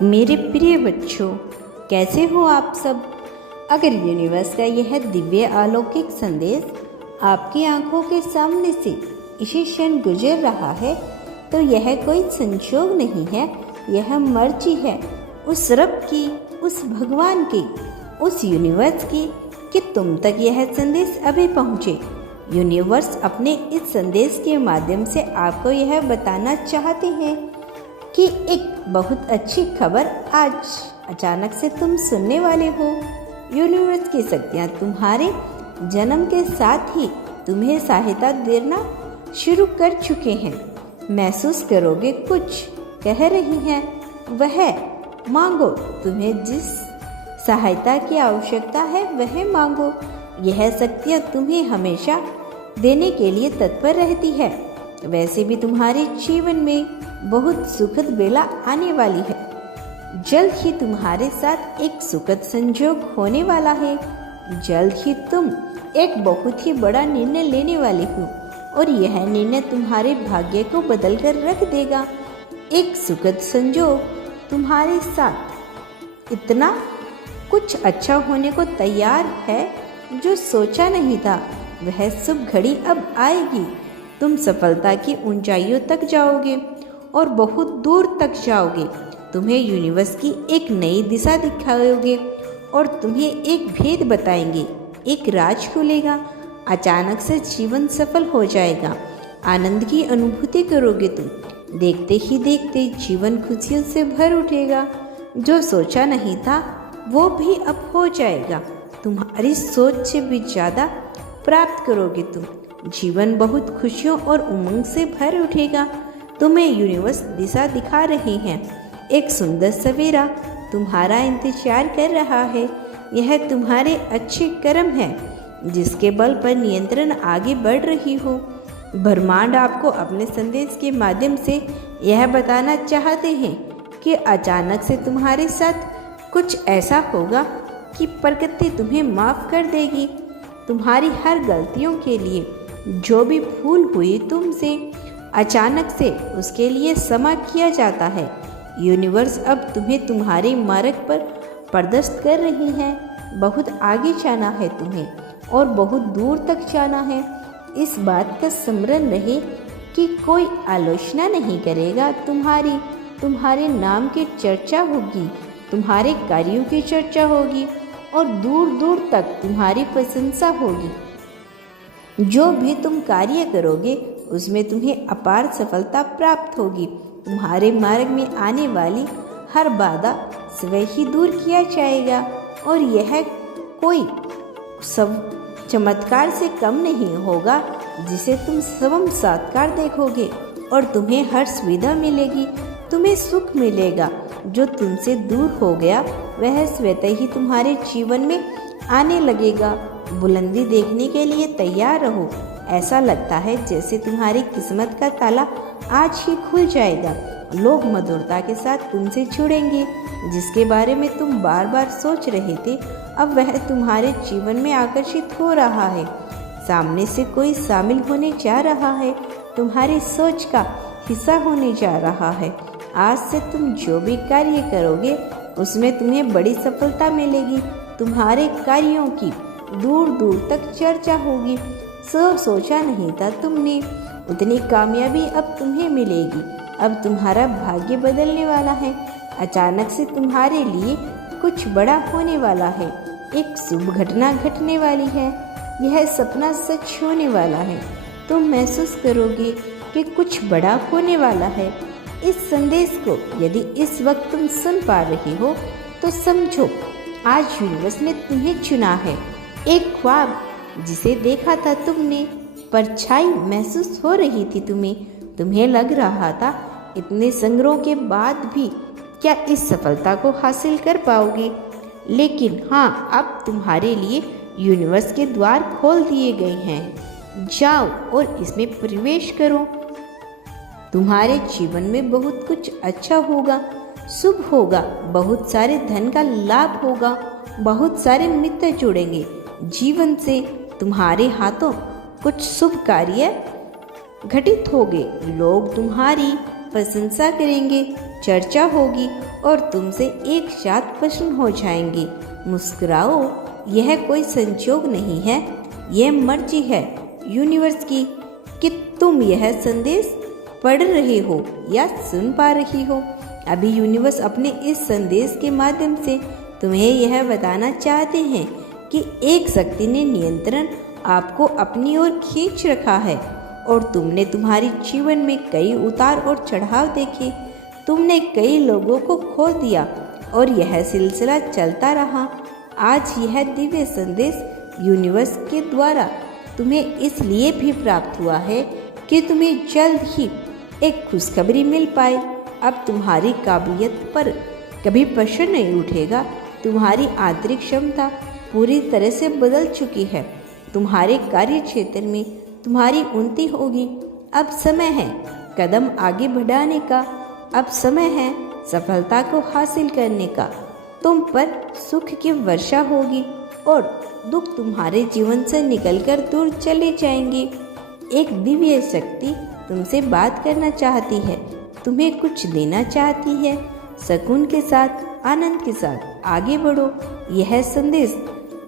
मेरे प्रिय बच्चों, कैसे हो आप सब। अगर यूनिवर्स का यह दिव्य अलौकिक संदेश आपकी आंखों के सामने से इसी क्षण गुजर रहा है तो यह कोई संयोग नहीं है, यह मर्जी है उस रब की, उस भगवान की, उस यूनिवर्स की कि तुम तक यह संदेश अभी पहुँचे। यूनिवर्स अपने इस संदेश के माध्यम से आपको यह बताना चाहते हैं कि एक बहुत अच्छी खबर आज अचानक से तुम सुनने वाले हो। यूनिवर्स की शक्तियाँ तुम्हारे जन्म के साथ ही तुम्हें सहायता देना शुरू कर चुके हैं। महसूस करोगे कुछ कह रही हैं, वह मांगो। तुम्हें जिस सहायता की आवश्यकता है वह मांगो। यह शक्तियाँ तुम्हें हमेशा देने के लिए तत्पर रहती है। वैसे भी तुम्हारे जीवन में बहुत सुखद बेला आने वाली है। जल्द ही तुम्हारे साथ एक सुखद संयोग होने वाला है। जल्द ही तुम एक बहुत ही बड़ा निर्णय लेने वाले हो और यह निर्णय तुम्हारे भाग्य को बदल कर रख देगा। एक सुखद संयोग तुम्हारे साथ इतना कुछ अच्छा होने को तैयार है जो सोचा नहीं था। वह शुभ घड़ी अब आएगी। तुम सफलता की ऊंचाइयों तक जाओगे और बहुत दूर तक जाओगे। तुम्हें यूनिवर्स की एक नई दिशा दिखाओगे और तुम्हें एक भेद बताएंगे। एक राज खुलेगा। अचानक से जीवन सफल हो जाएगा। आनंद की अनुभूति करोगे तुम। देखते ही देखते जीवन खुशियों से भर उठेगा। जो सोचा नहीं था वो भी अब हो जाएगा। तुम्हारी सोच से भी ज़्यादा प्राप्त करोगे तुम। जीवन बहुत खुशियों और उमंग से भर उठेगा। तुम्हें यूनिवर्स दिशा दिखा रहे हैं। एक सुंदर सवेरा तुम्हारा इंतजार कर रहा है। यह तुम्हारे अच्छे कर्म है जिसके बल पर नियंत्रण आगे बढ़ रही हो। ब्रह्मांड आपको अपने संदेश के माध्यम से यह बताना चाहते हैं कि अचानक से तुम्हारे साथ कुछ ऐसा होगा कि प्रकृति तुम्हें माफ़ कर देगी। तुम्हारी हर गलतियों के लिए जो भी भूल हुई तुमसे, अचानक से उसके लिए क्षमा किया जाता है। यूनिवर्स अब तुम्हें तुम्हारे मार्ग पर प्रदर्शित कर रही है। बहुत आगे जाना है तुम्हें और बहुत दूर तक जाना है। इस बात का स्मरण रहे कि कोई आलोचना नहीं करेगा। तुम्हारे नाम की चर्चा होगी, तुम्हारे कार्यों की चर्चा होगी और दूर दूर तक तुम्हारी प्रशंसा होगी। जो भी तुम कार्य करोगे उसमें तुम्हें अपार सफलता प्राप्त होगी। तुम्हारे मार्ग में आने वाली हर बाधा स्वयं ही दूर किया जाएगा और यह कोई सब चमत्कार से कम नहीं होगा जिसे तुम स्वयं साक्षात्कार देखोगे और तुम्हें हर सुविधा मिलेगी। तुम्हें सुख मिलेगा जो तुमसे दूर हो गया वह स्वतः ही तुम्हारे जीवन में आने लगेगा। बुलंदी देखने के लिए तैयार रहो। ऐसा लगता है जैसे तुम्हारी किस्मत का ताला आज ही खुल जाएगा। लोग मधुरता के साथ तुमसे जुड़ेंगे। जिसके बारे में तुम बार बार सोच रहे थे अब वह तुम्हारे जीवन में आकर्षित हो रहा है। सामने से कोई शामिल होने जा रहा है, तुम्हारी सोच का हिस्सा होने जा रहा है। आज से तुम जो भी कार्य करोगे उसमें तुम्हें बड़ी सफलता मिलेगी। तुम्हारे कार्यों की दूर दूर तक चर्चा होगी। सोचा नहीं था तुमने उतनी कामयाबी अब तुम्हें मिलेगी। अब तुम्हारा भाग्य बदलने वाला है। अचानक से तुम्हारे लिए कुछ बड़ा होने वाला है। एक शुभ घटना घटने वाली है। यह सपना सच होने वाला है। तुम महसूस करोगे कि कुछ बड़ा होने वाला है। इस संदेश को यदि इस वक्त तुम सुन पा रही हो तो समझो आज यूनिवर्स ने तुम्हें चुना है। एक ख्वाब जिसे देखा था तुमने, परछाई महसूस हो रही थी तुम्हें लग रहा था इतने संग्रहों के बाद भी क्या इस सफलता को हासिल कर पाओगे। लेकिन हाँ, अब तुम्हारे लिए यूनिवर्स के द्वार खोल दिए गए हैं। जाओ और इसमें प्रवेश करो। तुम्हारे जीवन में बहुत कुछ अच्छा होगा, शुभ होगा। बहुत सारे धन का लाभ होगा। बहुत सारे मित्र जुड़ेंगे जीवन से। तुम्हारे हाथों कुछ शुभ कार्य घटित होंगे। लोग तुम्हारी प्रशंसा करेंगे। चर्चा होगी और तुमसे एक साथ प्रश्न हो जाएंगे। मुस्कुराओ, यह कोई संयोग नहीं है, यह मर्जी है यूनिवर्स की कि तुम यह संदेश पढ़ रहे हो या सुन पा रही हो। अभी यूनिवर्स अपने इस संदेश के माध्यम से तुम्हें यह बताना चाहते हैं कि एक शक्ति ने नियंत्रण आपको अपनी ओर खींच रखा है और तुमने तुम्हारे जीवन में कई उतार और चढ़ाव देखे। तुमने कई लोगों को खो दिया और यह सिलसिला चलता रहा। आज यह दिव्य संदेश यूनिवर्स के द्वारा तुम्हें इसलिए भी प्राप्त हुआ है कि तुम्हें जल्द ही एक खुशखबरी मिल पाए। अब तुम्हारी काबिलियत पर कभी प्रश्न नहीं उठेगा। तुम्हारी आंतरिक क्षमता पूरी तरह से बदल चुकी है। तुम्हारे कार्य क्षेत्र में तुम्हारी उन्नति होगी। अब समय है कदम आगे बढ़ाने का। अब समय है सफलता को हासिल करने का। तुम पर सुख की वर्षा होगी और दुख तुम्हारे जीवन से निकलकर दूर चले जाएंगे। एक दिव्य शक्ति तुमसे बात करना चाहती है, तुम्हें कुछ देना चाहती है। सुकून के साथ, आनंद के साथ आगे बढ़ो। यह संदेश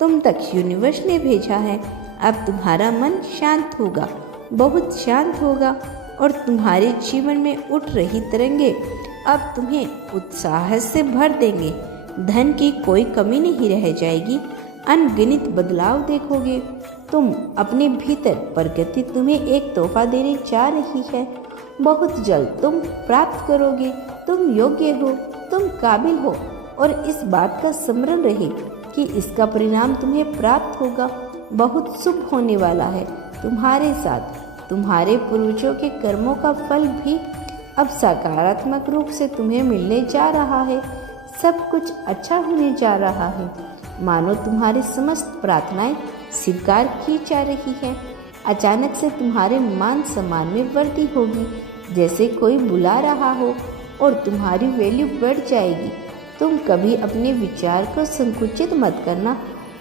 तुम तक यूनिवर्स ने भेजा है। अब तुम्हारा मन शांत होगा, बहुत शांत होगा और तुम्हारे जीवन में उठ रही तरंगे अब तुम्हें उत्साह से भर देंगे। धन की कोई कमी नहीं रह जाएगी। अनगिनत बदलाव देखोगे। तुम अपने भीतर प्रकृति तुम्हें एक तोहफा देने जा रही है। बहुत जल्द तुम प्राप्त करोगे। तुम योग्य हो, तुम काबिल हो और इस बात का स्मरण रहे कि इसका परिणाम तुम्हें प्राप्त होगा। बहुत शुभ होने वाला है तुम्हारे साथ। तुम्हारे पूर्वजों के कर्मों का फल भी अब सकारात्मक रूप से तुम्हें मिलने जा रहा है। सब कुछ अच्छा होने जा रहा है। मानो तुम्हारी समस्त प्रार्थनाएं स्वीकार की जा रही है। अचानक से तुम्हारे मान सम्मान में वृद्धि होगी, जैसे कोई बुला रहा हो और तुम्हारी वैल्यू बढ़ जाएगी। तुम कभी अपने विचार को संकुचित मत करना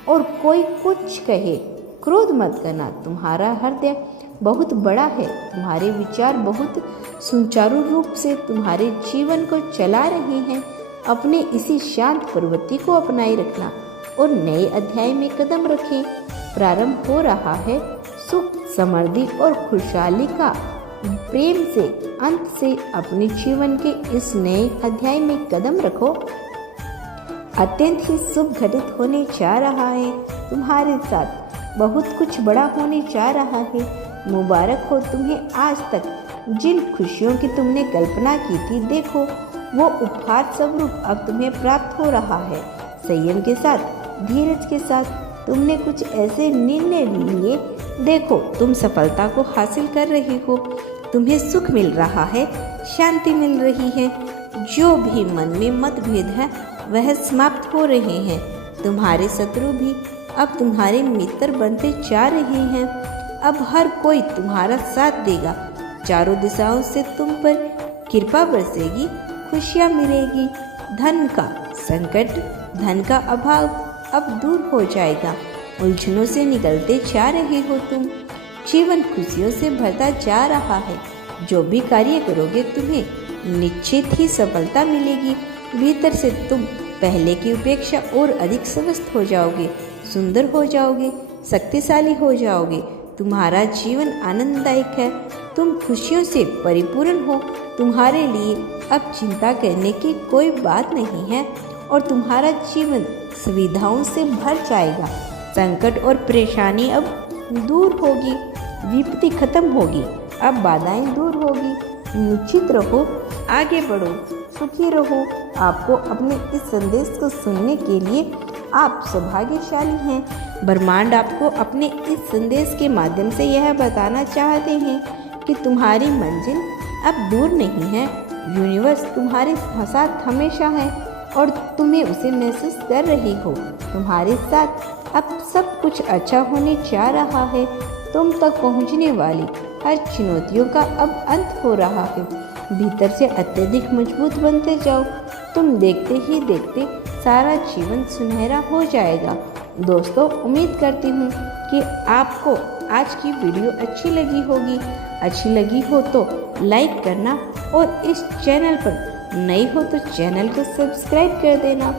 और कोई कुछ कहे क्रोध मत करना। तुम्हारा हृदय बहुत बड़ा है। तुम्हारे विचार बहुत सुचारू रूप से तुम्हारे जीवन को चला रहे हैं। अपने इसी शांत प्रवृत्ति को अपनाए रखना और नए अध्याय में कदम रखें। प्रारंभ हो रहा है सुख, समृद्धि और खुशहाली का। प्रेम से अंत से अपने जीवन के इस नए अध्याय में कदम रखो। अत्यंत ही शुभ घटित होने जा रहा है तुम्हारे साथ। बहुत कुछ बड़ा होने जा रहा है। मुबारक हो तुम्हें। आज तक जिन खुशियों की तुमने कल्पना की थी, देखो वो उपहार स्वरूप अब तुम्हें प्राप्त हो रहा है। संयम के साथ, धीरज के साथ तुमने कुछ ऐसे निर्णय लिए। देखो तुम सफलता को हासिल कर रही हो। तुम्हें सुख मिल रहा है, शांति मिल रही है। जो भी मन में मतभेद है वह समाप्त हो रहे हैं। तुम्हारे शत्रु भी अब तुम्हारे मित्र बनते जा रहे हैं। अब हर कोई तुम्हारा साथ देगा। चारों दिशाओं से तुम पर कृपा बरसेगी, खुशियाँ मिलेगी। धन का संकट, धन का अभाव अब दूर हो जाएगा। उलझनों से निकलते जा रहे हो तुम। जीवन खुशियों से भरता जा रहा है। जो भी कार्य करोगे तुम्हें निश्चित ही सफलता मिलेगी। भीतर से तुम पहले की अपेक्षा और अधिक स्वस्थ हो जाओगे, सुंदर हो जाओगे, शक्तिशाली हो जाओगे। तुम्हारा जीवन आनंददायक है। तुम खुशियों से परिपूर्ण हो। तुम्हारे लिए अब चिंता करने की कोई बात नहीं है और तुम्हारा जीवन सुविधाओं से भर जाएगा। संकट और परेशानी अब दूर होगी। विपत्ति खत्म होगी। अब बाधाएं दूर होगी। निश्चित रहो, आगे बढ़ो, सुखी रहो। आपको अपने इस संदेश को सुनने के लिए आप सौभाग्यशाली हैं। ब्रह्मांड आपको अपने इस संदेश के माध्यम से यह बताना चाहते हैं कि तुम्हारी मंजिल अब दूर नहीं है। यूनिवर्स तुम्हारे साथ हमेशा है और तुम्हें उसे महसूस कर रही हो। तुम्हारे साथ अब सब कुछ अच्छा होने जा रहा है। तुम तक पहुंचने वाली हर चुनौतियों का अब अंत हो रहा है। भीतर से अत्यधिक मजबूत बनते जाओ। तुम देखते ही देखते सारा जीवन सुनहरा हो जाएगा। दोस्तों, उम्मीद करती हूँ कि आपको आज की वीडियो अच्छी लगी होगी। अच्छी लगी हो तो लाइक करना और इस चैनल पर नए हो तो चैनल को सब्सक्राइब कर देना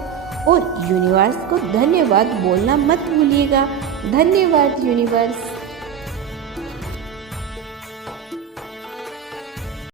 और यूनिवर्स को धन्यवाद बोलना मत भूलिएगा। धन्यवाद यूनिवर्स।